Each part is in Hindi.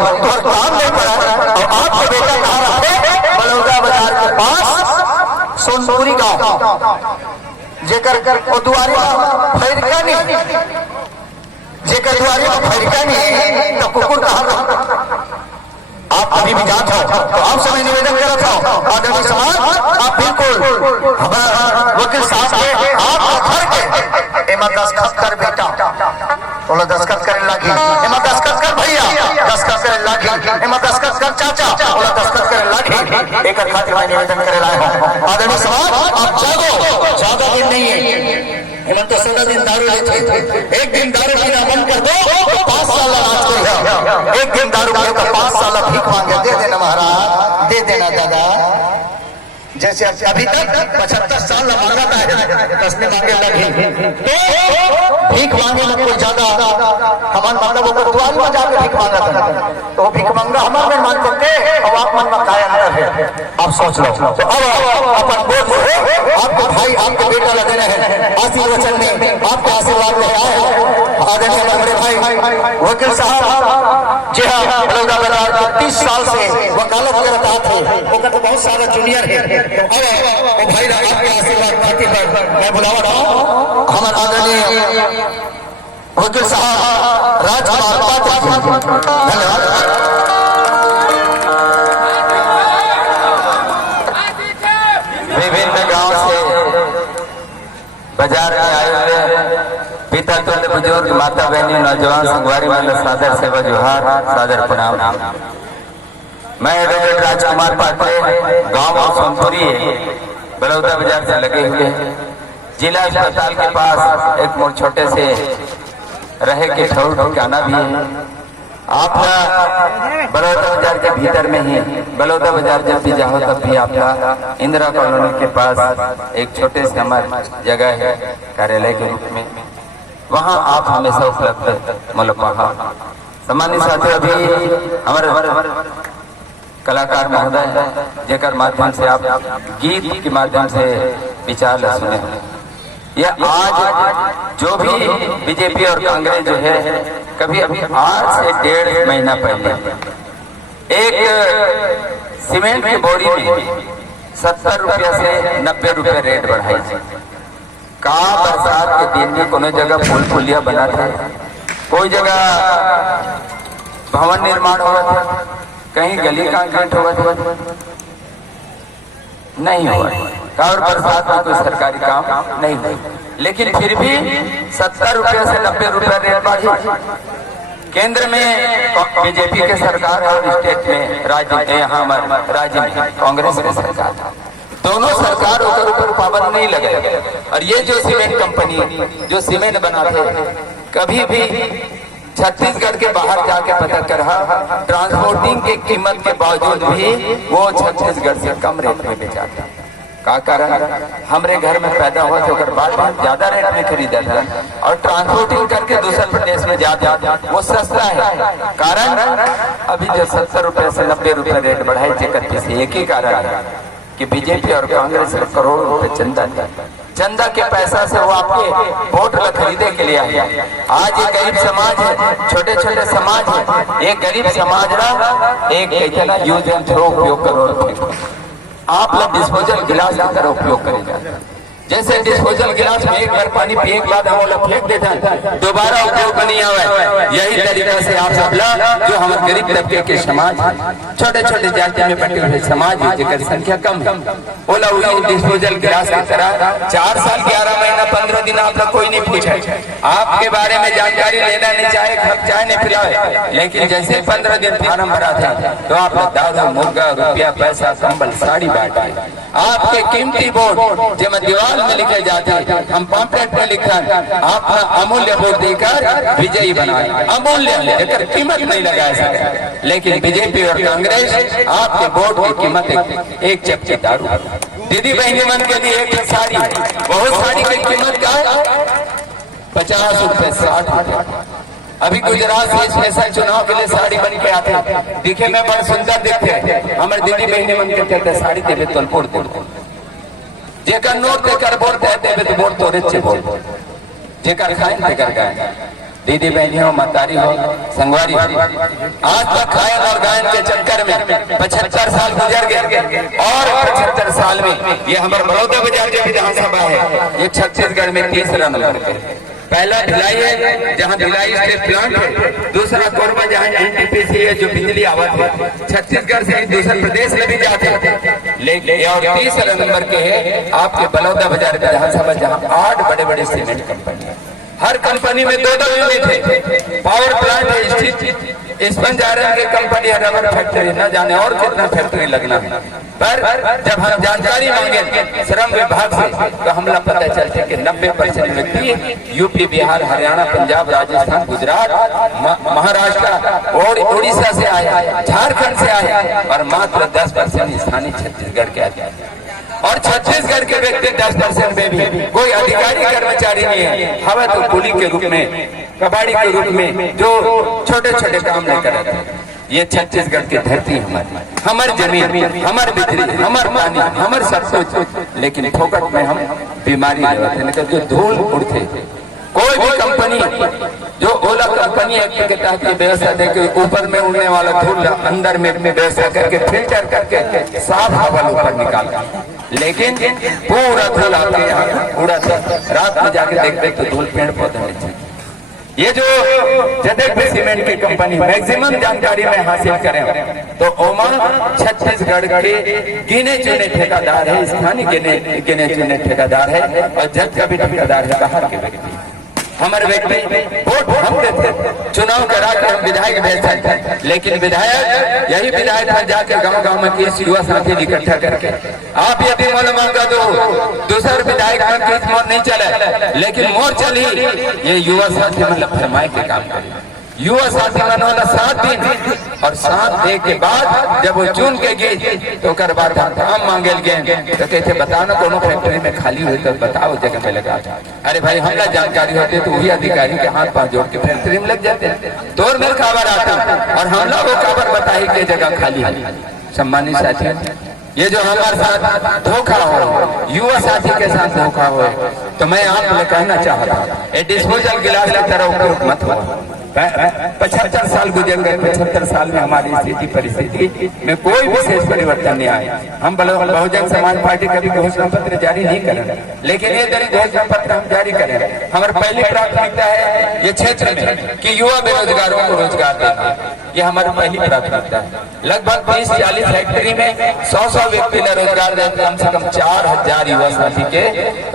तो काम नहीं पड़ा और आपके बेटा कहाँ रखे बलौदा बाजार के पास सोनपुरी गांव जेकर दुआरी फैरका नहीं जेकर दुआरी फैरका नहीं तो कुकुर कहाँ रहा। आप अभी भी जात हो तो आप समय निवेदन करत हो आदरणीय समाज आप बिल्कुल वकील साहब के आप भर के एमा दस्तखत कर बेटा बोलो दस्तखत करे लागी एमा दस्तखत कर भैया दस्तखत करे लागी एमा दस्तखत कर चाचा बोलो दस्तखत करे लागी एक खातिर मैं निवेदन करे लाए हो आदरणीय समाज आप जागो ज्यादा दिन नहीं है हेमंत तो 16 दिन दारू लेते एक दिन दारू पीना बंद कर दो 5 साल राज करिए एक दिन दारू पीने का 5 साल भीख मांगे दे देना महाराज दे देना दादा जैसे अभी तक 75 साल मांगा है कसने मांगे लगे तो भीख मांगे में कोई ज्यादा हमारे मतलब वो गुरुद्वारे में जाके भीख मांगा था तो भीख मांगा हमारे में मानते थे और आप मन में काय अंतर है आप सोच लो तो अब अपन बोल है आपके भाई आपके बेटा लगे हैं आशीर्वचन में आपके आशीर्वाद में आए हैं आदरणीय हमारे भाई वकील साहब जी हाँ बलौदा बाजार 30 साल से वकालत करता थे वो तो बहुत सारा जूनियर है तो भाई आपके आशीर्वाद खातिर मैं बुलावा रहा हूँ हमारे आदरणीय वकील साहब राजकुमार धन्यवाद। विभिन्न गांव से बाजार में आए हुए पिता तुल्य बुजुर्ग माता बहनी नौजवान संगवारी वाले सादर सेवा जोहार सादर प्रणाम। मैं एडवोकेट राजकुमार पात्रे गांव सोनपुरी बलौदा बाजार से लगे हुए जिला अस्पताल के पास एक मोड़ छोटे से रहे के ठौर ठिकाना भी है। आप बलौदा बाजार के भीतर में ही बलौदा बाजार जब भी जाओ तब भी आपका इंदिरा कॉलोनी के पास एक छोटे से हमारे जगह है कार्यालय के रूप में वहाँ आप हमेशा उपलब्ध मतलब वहाँ सामान्य साथी अभी हमारे कलाकार महोदय जेकर माध्यम से आप गीत के माध्यम से विचार सुने यह आज जो भी बीजेपी और कांग्रेस जो है कभी अभी आज से 1.5 महीना पहले एक सीमेंट की बोरी में 70 रुपया से 90 रुपया रेट बढ़ाई थी। का बरसात के दिन में कोनो जगह पुल पुलिया बना था कोई जगह भवन निर्माण हुआ था कहीं गली कंक्रीट हुआ था नहीं हुआ और बरसात में कोई सरकारी काम नहीं हुआ लेकिन फिर भी 70 रुपया से 90 रुपया रेट बढ़ी। केंद्र में बीजेपी के सरकार और स्टेट में राज्य यहाँ हमारे राज्य में कांग्रेस की सरकार दोनों सरकार ऊपर पाबंद नहीं लगे और ये जो सीमेंट कंपनी जो सीमेंट बनाते कभी भी छत्तीसगढ़ के बाहर जाके पता करा ट्रांसपोर्टिंग की कीमत के बावजूद भी वो छत्तीसगढ़ से कम रेट में बेचाता का कारण हमरे घर में पैदा हुआ तो बाद ज्यादा रेट में खरीदा था और ट्रांसपोर्टिंग करके दूसरे प्रदेश में जाता वो सस्ता है कारण अभी जो 70 रुपए से 90 रुपए रेट बढ़ाई थे से एक ही कारण है कि बीजेपी और कांग्रेस करोड़ों रुपए चंदा के पैसा से वो आपके वोट खरीदे के लिए आए। आज ये गरीब समाज है छोटे छोटे समाज है एक गरीब समाज ना एक इतना यूज एंड थ्रो उपयोग करो आप लोग डिस्पोजल गिलास की तरह उपयोग करेगा जैसे डिस्पोजल गिलास में एक बार पानी पिए के बाद हम लोग फेंक देते हैं दोबारा उपयोग नहीं आवे यही तरीका से आप सब लोग जो हमारे गरीब तबके के समाज छोटे छोटे जाति में बटे हुए समाज जिनकी संख्या कम बोला वही डिस्पोजल गिलास की तरह 4 साल 11 महीना 15 दिन आप लोग कोई नहीं पूछे आपके बारे में जानकारी लेना नहीं चाहे खप चाहे नहीं पिलाए लेकिन जैसे 15 दिन फार्म भरा था तो आप लोग दादा मुर्गा रुपया पैसा कंबल साड़ी बांटे आपके कीमती वोट जो दीवार में लिखे जाते हम पॉम्पलेट में लिखा आप अमूल्य वोट देकर विजयी बनाए अमूल्य लेकर कीमत नहीं लगा सके लेकिन बीजेपी और कांग्रेस आपके वोट की कीमत एक चपटी दारू दीदी बहनी मन के लिए एक साड़ी बहुत साड़ी की कीमत का 50 रुपए 60 रुपए अभी गुजरात से स्पेशल चुनाव के लिए साड़ी बन के आते दिखे में बड़ा सुंदर दिखते हमारे दीदी बहनी मन के कहते साड़ी देवे तो फोड़ जेकर नोट देकर वोट देते तो वोट तो रिच बोल जेकर खाइन देकर गए दीदी बहनियों, मतारी हो, संगवारी हो, आज तक खायन और गायन के चक्कर में 75 साल गुजर गए और 75 साल में ये हमारे बड़ौदा बाजार जो विधानसभा है ये छत्तीसगढ़ में 30 नंबर पे। पहला भिलाई है जहाँ भिलाई स्टेट प्लांट है, दूसरा कोरबा जहाँ एनटीपीसी है जो बिजली आवत है, छत्तीसगढ़ से दूसरे प्रदेश में भी जाते हैं। लेकिन और 30 नंबर के है आपके बड़ौदा बाजार विधानसभा जहाँ 8 बड़े बड़े सीमेंट कंपनी है। हर कंपनी में 2-2 यूनिट है, पावर प्लांट है स्थित, स्पंज आयरन की कंपनी है, रबर फैक्ट्री, न जाने और कितना फैक्ट्री लगना है। पर जब हम जानकारी मांगे श्रम विभाग से तो हमला पता चलता है कि 90% व्यक्ति यूपी, बिहार, हरियाणा, पंजाब, राजस्थान, गुजरात, महाराष्ट्र और उड़ीसा से आए, झारखंड से आए और मात्र 10% स्थानीय छत्तीसगढ़ के आते हैं। और छत्तीसगढ़ के व्यक्ति 10% में भी कोई अधिकारी कर्मचारी नहीं है, हवा तो कुली के रूप में, कबाड़ी के रूप में जो छोटे छोटे काम नहीं करते। ये छत्तीसगढ़ की धरती हमारी जमीन, हमारी बिजली, हमार पानी, हमारे सब कुछ, लेकिन फोकट में हम बीमारी रहते जो धूल उड़ते। कोई भी कंपनी जो ओला कंपनी एक्ट के तहत व्यवस्था दे के ऊपर में उड़ने वाला धूल अंदर में व्यवस्था करके फिल्टर करके साफ हवा ऊपर निकालता, लेकिन पूरा धूल आपके यहाँ उड़ा था। रात में जाके देखते तो धूल पेड़ पौधे नीचे। ये जो जदक सीमेंट की कंपनी मैक्सिमम जानकारी में हासिल करें तो ओमा छत्तीसगढ़ के गिने चुने ठेकेदार है, स्थानीय गिने चुने ठेकेदार है और जज का भी ठेकेदार है बाहर के व्यक्ति। हमारे व्यक्ति वोट हम देते, चुनाव करा के हम विधायक भेजते हैं, लेकिन विधायक यही विधायक है जाके गांव गांव में केस युवा साथी इकट्ठा करके आप यदि मन मांगा तो दूसर विधायक में केस मोर नहीं चले, लेकिन मोर चली ये युवा साथी मतलब फरमाए के काम करे। युवा साथी मन वाला 7 दिन और 7 दिन के बाद जब वो चुन के गए तो कर बाद काम मांगे गए तो कहते बताओ ना कोनो फैक्ट्री में खाली हुई तो बताओ जगह में लगा। अरे भाई हमला जानकारी होती तो वही अधिकारी के हाथ पांव जोड़ के फैक्ट्री में लग जाते, तोर मेल खबर आता और हमला वो खबर बताई कि जगह खाली है। सम्मानित साथी, ये जो हमारे साथ धोखा हो, युवा साथी के साथ धोखा हो, तो मैं आपको कहना चाहता हूँ ये डिस्पोजल गिलास की तरह उपयोग मत हो। 75 साल गुजर गए, 75 साल में हमारी स्थिति परिस्थिति में कोई विशेष परिवर्तन नहीं आया। हम बहुजन समाज पार्टी कभी घोषणा पत्र जारी नहीं करें, लेकिन ये घोषणा पत्र हम जारी करें। हमारी पहली प्राथमिकता है ये क्षेत्र में कि युवा बेरोजगारों को रोजगार देना, ये हमारी पहली प्राथमिकता है। लगभग 30-40 फैक्ट्री में 100 व्यक्ति ने रोजगार दे, कम से कम 4000 युवा साथी के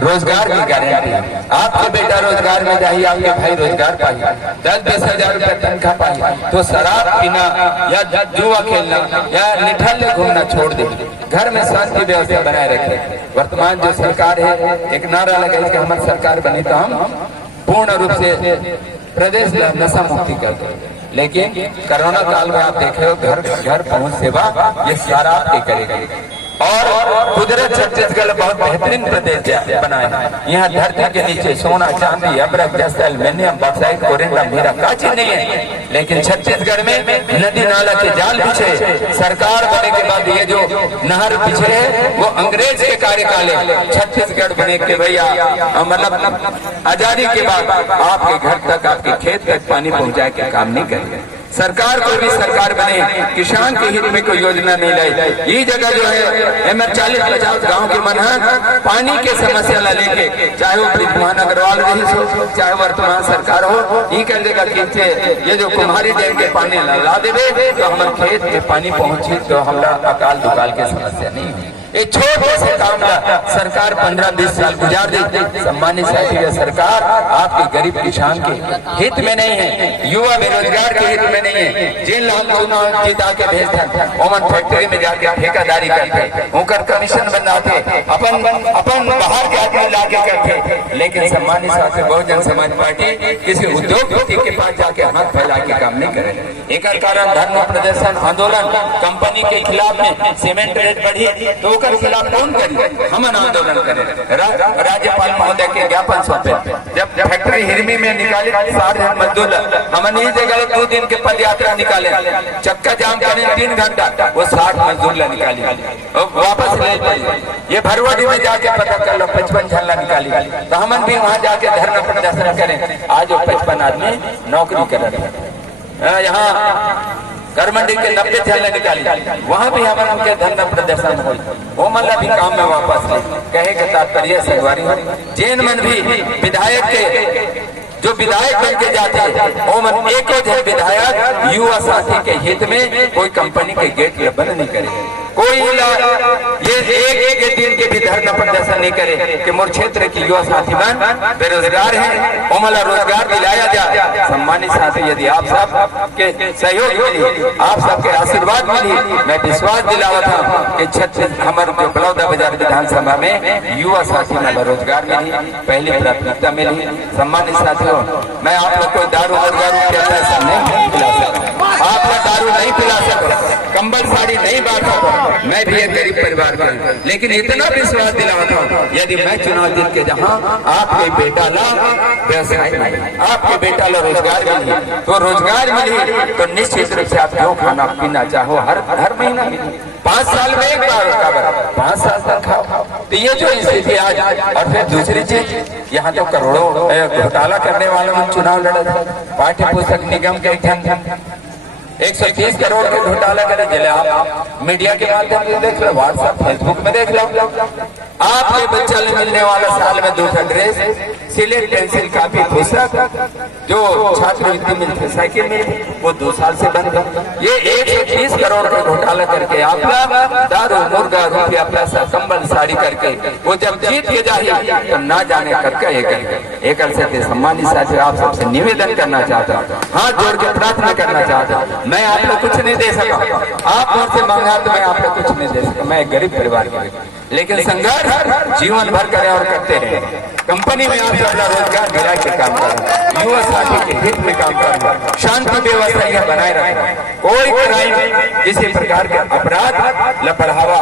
रोजगार की गारंटी है। आपके बेटा रोजगार में जाइए, आपके भाई रोजगार पाइए, 10-20 हजार रुपए तनख्वाह पाइए, तो शराब पीना या जुआ खेलना या निठल्ले घूमना छोड़ दे, घर में शांति व्यवस्था बनाए रखे। वर्तमान जो सरकार है एक नारा लगा कि हमारी सरकार बनी तो हम पूर्ण रूप से प्रदेश नशा मुक्ति कर दे, लेकिन कोरोना काल में आप देख रहे हो घर घर पहुंच सेवा ये सारा आपके करेगी। और कुदरत छत्तीसगढ़ बहुत बेहतरीन प्रदेश बनाए हैं। यहाँ धरती के नीचे सोना, चांदी, अब्रक, जस्त, एल्युमिनियम, बॉक्साइट, कोरिंडा, मीरा का चीज नहीं है, लेकिन छत्तीसगढ़ में नदी नाला के जाल बिछे। सरकार बने के बाद ये जो नहर बिछे है वो अंग्रेज के कार्यकाल है। छत्तीसगढ़ बने के भैया मतलब आजादी के बाद आपके घर तक, आपके खेत तक पानी पहुँचाए के काम नहीं करेंगे। सरकार को भी सरकार बने, किसान के हित में कोई योजना नहीं लाई। ये जगह जो है MR 40-50 गाँव के मन पानी के समस्या ला लेके, चाहे वो ब्रिजमान अग्रवाल रही हो, चाहे वर्तमान सरकार हो, ये कर देगा कि ये जो कुम्हारी डैम के पानी ला देवे तो हमारे खेत में पानी पहुंचे तो हमारा अकाल दुकाल की समस्या नहीं है। एक छोटे से काम का सरकार 15-20 साल गुजार देती। सम्मानित साथी, सरकार आपके गरीब किसान के हित में नहीं है, युवा बेरोजगार के हित में नहीं है। जिन लोग जिता के भेजते ओमन फैक्ट्री में जाके ठेकेदारी करते, उनका कमीशन बनाते, अपन बाहर के आदमी ला के करते, लेकिन सम्मानित साथी बहुजन समाज पार्टी किसी उद्योगपति के पास जाके हाथ फैला के काम नहीं करे। एक कारण धरना प्रदर्शन आंदोलन कंपनी के खिलाफ में सीमेंट रेट बढ़ी तो ओकर खिलाफ कौन करी, हम आंदोलन करें। राज्यपाल महोदय के ज्ञापन सौंपे। जब फैक्ट्री हिरमी में निकाले 60 मजदूर, हमने इस जगह 2 दिन के पद यात्रा निकाले, चक्का जाम करें 3 घंटा, वो 60 मजदूर ला निकाली वापस ले पाई। ये भरवाड़ी में जाके पता कर लो 55 झल्ला निकाली, तो हमन भी वहाँ जाके धरना प्रदर्शन करें। आज वो 55 आदमी नौकरी कर रहे हैं। यहाँ करमंडी के 90 झल्ला निकाली, वहाँ भी हमारे उनके धरना प्रदर्शन हुई। वो मतलब भी काम में वापस ले कहे के तात्पर्य संगवारी जैन मन भी विधायक के जो विधायक बन के जाते हैं वो मन एक विधायक युवा साथी के हित में कोई कंपनी के गेट बंद नहीं करे, कोई ये एक दिन के भी धरना प्रदर्शन नहीं करे कि मोर क्षेत्र की युवा साथी मन बेरोजगार है, ओमला रोजगार दिलाया जाए। सम्मानित साथी, यदि आप सब के सहयोग मिली, आप सबके आशीर्वाद मिली, मैं विश्वास दिलावा था कि छत्तीस हमारे जो बलौदा बाजार विधानसभा में युवा साथी में रोजगार मिली, पहली प्राथमिकता मिली। सम्मानित साथियों, मैं आप लोग को दारू पैसा नहीं पिला सकता, आप लोग दारू नहीं पिला सकता, कंबल साड़ी नहीं बांट सकता, मैं भी एक गरीब परिवार का हूँ, लेकिन इतना विश्वास दिलावा था यदि मैं चुनाव जीत के जहाँ आपके बेटा ला व्यवसाय मिली, आपके बेटा ला रोजगार मिली, तो रोजगार मिली तो निश्चित रूप से आप जो खाना पीना चाहो हर महीना मिली, 5 साल में एक बार का बराबर 5 साल तक खाओ। तो ये जो स्थिति आज, और फिर दूसरी चीज यहाँ तो करोड़ों घोटाला करने वालों में चुनाव लड़ा था। पाठ्य पुस्तक निगम के 130 करोड़ के घोटाला करे, चले आप मीडिया के माध्यम से देख लो, व्हाट्सएप फेसबुक में देख लो। आपके बच्चा ने मिलने वाला साल में 2 ड्रेस, सिलेट पेंसिल कापी पुस्तक, जो छात्रवृत्ति मिलती साइकिल मिलती, वो 2 साल से बंद है। ये 130 करोड़ का घोटाला करके आपका दारू मुर्गा रुपया पैसा कंबल साड़ी करके वो जब जीत के जाए तो ना जाने करके एक से सम्मानित साथी, आप सबसे निवेदन करना चाहता हूँ, हाथ जोड़ के प्रार्थना करना चाहता हूँ। मैं आप लोग कुछ नहीं दे सका, आप मुझसे मांगा तो मैं आप लोग कुछ नहीं दे सका, मैं एक गरीब परिवार का, लेकिन संघर्ष जीवन भर करें और करते रहे। कंपनी में आप अपना रोजगार मिला के काम करें, युवा साथी के हित में काम करें, शांति व्यवस्था यह बनाए रखें, कोई क्राइम किसी प्रकार के अपराध ला बढ़ावा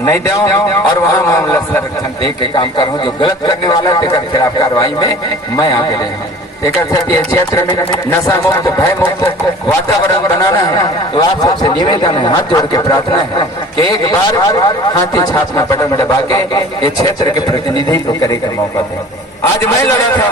नहीं दो, और वहाँ मामला संरक्षण दे के काम करूँ। जो गलत करने वाला के खिलाफ कार्रवाई में मैं आगे रहे एक क्षेत्र में नशा मुक्त भय मुक्त वातावरण बनाना है। तो आप सबसे निवेदन है, हाथ जोड़ के प्रार्थना है कि एक बार हाथी छाप में बटन दबा के ये क्षेत्र के प्रतिनिधित्व करे का मौका दे। आज मैं लड़ा था,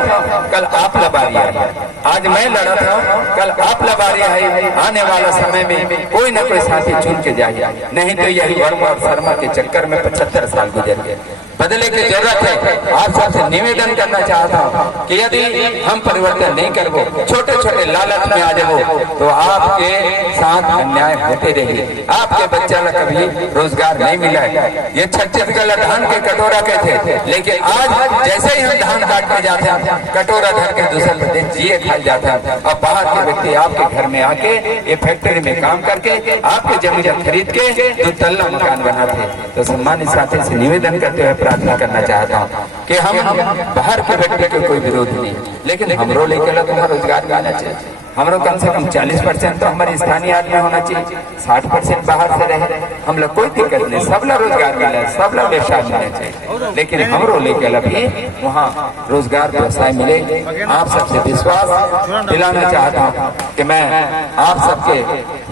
कल आप लबारिया है, आज मैं लड़ा था, कल आप लबारिया है। आने वाला समय में कोई न कोई साथी चुन के जाए, नहीं तो यही वर्मा और शर्मा के चक्कर में 75 साल गुजर गए। बदले की जरूरत है। आप सबसे निवेदन करना चाहता हूँ कि यदि हम परिवर्तन नहीं करो, छोटे छोटे लालच में आ जाओ, तो आपके साथ अन्याय होते रहेगी। आपके बच्चा ने कभी रोजगार नहीं मिला है। ये छत्तीसगढ़ धान के कटोरा के थे, लेकिन आज जैसे ही हम धान काटने जाते हैं, कटोरा धर के दूसरे प्रदेश जिए खाए जाते हैं। और बाहर के व्यक्ति आपके घर में आके ये फैक्ट्री में काम करके आपके जमीन खरीद के 2 तल्ला मकान बनाते। तो सम्मानित साथी से निवेदन करते हुए प्रार्थना करना चाहता हूँ कि हम बाहर के व्यक्ति के कोई विरोध नहीं, लेकिन हमरो लेकर रोजगार मिलना चाहिए। हमरो कम से कम 40% तो हमारे स्थानीय आदमी होना चाहिए, 60% बाहर से रहे। हम लोग कोई दिक्कत नहीं, सब लोग रोजगार मिले, सब लोग व्यवसाय मिलना चाहिए, लेकिन हमरो लेकर अभी वहाँ रोजगार व्यवसाय मिले। आप सबसे विश्वास दिलाना चाहता हूँ कि मैं आप सबके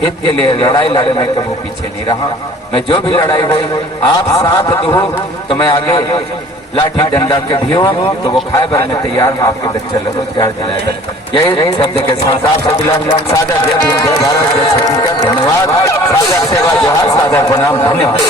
हित के लिए लड़ाई लड़े में कभी पीछे नहीं रहा। मैं जो भी लड़ाई हुई आप साथ दो तो मैं आगे लाठी डंडा के भी हो तो वो खाए भर में तैयार हूँ, आपके बच्चे लोग रोजगार दिलाएगा। यही शब्द के साथ आप सभी सादर धन्यवाद, सादर सेवा जोहार, सादर प्रणाम, धन्यवाद।